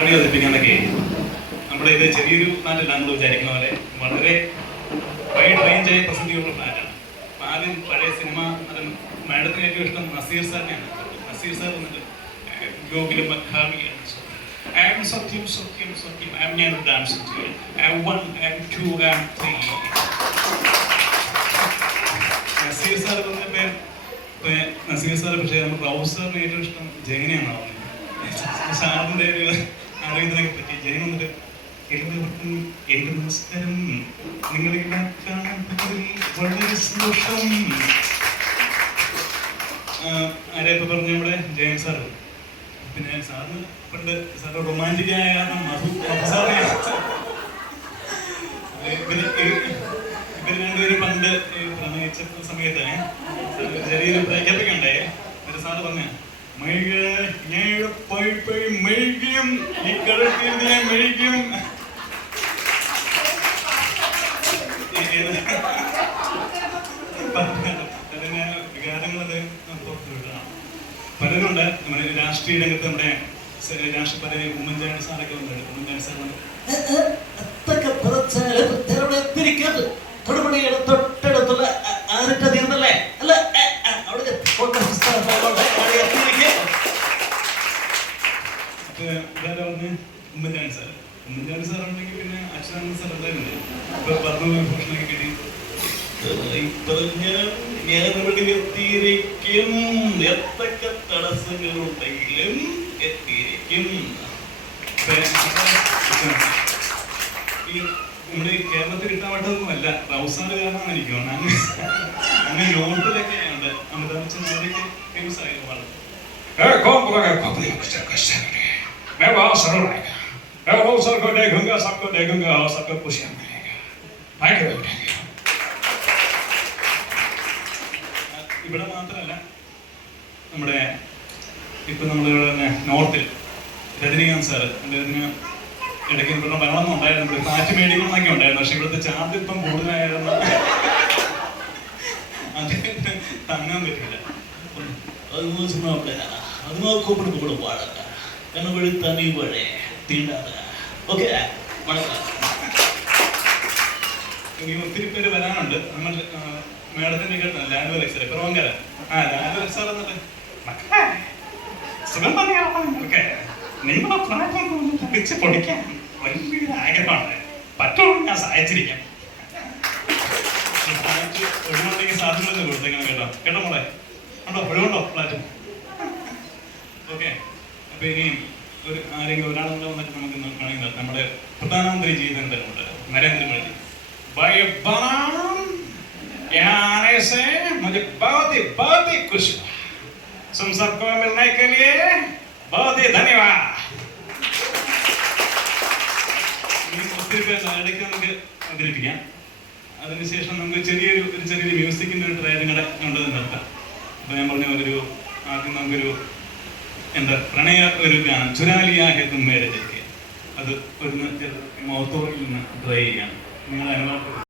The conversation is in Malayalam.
അവതരിപ്പിക്കാനൊക്കെ നമ്മുടെ ഇത് ചെറിയൊരു ഫ്ലാറ്റല്ല നമ്മൾ വിചാരിക്കുന്ന പോലെ വളരെ വൈഡ് റേഞ്ചായി പ്രസിദ്ധിയുള്ള ഫ്ലാറ്റാണ്. അപ്പം ആദ്യം പഴയ സിനിമ നടൻ മാഡത്തിന് ഏറ്റവും ഇഷ്ടം നസീർ സാറിനെയാണ്. നസീർ സാർ വന്നിട്ട് ഗോകുലം സത്യം സത്യം സത്യം ഞാൻ ഡാൻസ് നസീർ സാർ വന്നിട്ട് നസീർ സാർ പക്ഷേ നമുക്ക് റൌസ് സാറിന് ഏറ്റവും ഇഷ്ടം ജയനെയാണ് പറഞ്ഞത്. സാറിൻ്റെ അറിയുന്നതിനെ പറ്റി ജയൻ വന്നിട്ട് എല്ലാവർക്കും എൻ്റെ നമസ്കാരം, നിങ്ങളെല്ലാം കാണാൻ പറ്റി വളരെ സന്തോഷം. ആരെയൊക്കെ പറഞ്ഞു നമ്മുടെ ജയൻ സാറ്. പിന്നെ സാറിന് പണ്ട് സാറ് റൊമാൻറ്റിക്കായ കാരണം സാറിനെ ഇവർ രണ്ടുപേരും പണ്ട് പ്രണയിച്ച സമയത്ത് ചെറിയൊരു ബ്രേക്കപ്പൊക്കെ ഉണ്ടായേ. എന്നിട്ട് സാറ് പറഞ്ഞ മെഴുകിയും ഈ കടത്തിൽ ഞാൻ മെഴുകിയും അതിന് വികാരങ്ങളത് പുറത്തു വിടണം. പലരുണ്ട് നമ്മുടെ രാഷ്ട്രീയ രംഗത്ത് നമ്മുടെ രാഷ്ട്രപതി ഉമ്മൻചാണ്ടി സാറൊക്കെ വന്നിട്ട് ഉമ്മൻചാണ്ടി സാർ തൊട്ടടുത്തുള്ള ആരൊക്കെ തീർന്നല്ലേ അല്ല അവിടെ ഉമ്മൻചാണ്ടി സാർ ഉണ്ടെങ്കിൽ പിന്നെ അച്യുതാനന്ദ സാർ എന്തായാലും ഇപ്പൊ പത്മവിഭൂഷണൊക്കെ കിട്ടി. ഞാൻ ഇവിടെ എത്തിയിരിക്കും, എന്തൊക്കെ തടസ്സങ്ങളുണ്ടെങ്കിലും എത്തിയിരിക്കും. നമ്മുടെ കേരളത്തിൽ കിട്ടാൻ പറ്റതൊന്നുമല്ല, റൗസാറ് കാരണമാണ് എനിക്ക് അങ്ങനെ നോട്ടിലൊക്കെ ഉണ്ട്. അമിതാഭ് ബച്ചൻ അവരൊക്കെ ഫേമസ് ആയിരുന്നു വളരെ. मैं बहुत सरल रहेगा, मैं बहुत सर को देखूंगा, सबको देखूंगा और सबको खुशियां मिलेगा. Thank you. ഇവിടെ മാത്രമല്ല, നമ്മുടെ ഇപ്പൊ നമ്മളിവിടെ തന്നെ നോർത്തിൽ രജനീകാന്ത് സാറ് അദ്ദേഹത്തിന് ഇടയ്ക്ക് ഇവിടെ വെള്ളമൊന്നും ഉണ്ടായിരുന്നു, ഇവിടെ ഫ്ലാറ്റ് മേടിക്കണമെന്നൊക്കെ ഉണ്ടായിരുന്നു. പക്ഷെ ഇവിടുത്തെ ചാർജ് ഇപ്പം കൂടുതലായിരുന്നു, അദ്ദേഹത്തിന് തങ്ങാൻ പറ്റില്ല. അത് നോക്കപ്പെടും കൂടെ പാടല്ല കണ്ണുപഴി തനി പഴേ തീണ്ടാതെ. ഓക്കെ, ഇനി ഒത്തിരി പേര് വരാനുണ്ട്. നമ്മൾ മേഡത്തിന്റെ കേട്ടോ ലാൻഡ് എക്സറേ കുറവങ്കര ലാൻഡ് എക്സർ എന്നിട്ട് സുഖം തന്നെയാണോക്കെ നിങ്ങളെ പ്രായം പിടിച്ച് പൊടിക്കാൻ വലിയൊരു ആഗ്രഹമാണ്. പറ്റുള്ളൂ ഞാൻ സഹായിച്ചിരിക്കാം. ഒഴിവുണ്ടെങ്കിൽ സാധനങ്ങളൊക്കെ കൊടുത്തേക്കണം കേട്ടോ. കേട്ടോ മോളെ, ഉണ്ടോ ഒഴിവുണ്ടോ ഫ്ലാറ്റ്? ഓക്കെ, അപ്പൊ ഇനിയും ആരെങ്കിലും ഒരാളെങ്കിലും വന്നിട്ട് നമുക്ക് കാണിക്കുന്നത് നമ്മുടെ പ്രധാനമന്ത്രി ചെയ്തിട്ടുണ്ട് നരേന്ദ്രമോദി. आने से मुझे बहुत ही खुशी हुआ. तुम सबको मिलने के लिए बहुत ही धन्यवाद. ഒത്തിരി പേര് ഇടയ്ക്ക് നമുക്ക് അവതരിപ്പിക്കാം. അതിനുശേഷം നമുക്ക് ചെറിയൊരു മ്യൂസിക്കിന്റെ ഒരു ട്രയലും കൂടെ ഉണ്ടെന്ന് നടത്താം. അപ്പൊ ഞാൻ പറഞ്ഞ ആദ്യം നമുക്കൊരു എന്താ പ്രണയ ഒരു ഗാനം ചുരാലിയാ ഹെ തും മേരെ ജയ്ക്കെ, അത് ഒരു മൗത്തോറിൽ നിന്ന് ട്രൈ ചെയ്യാണ്. നിങ്ങളുടെ അനുഭവം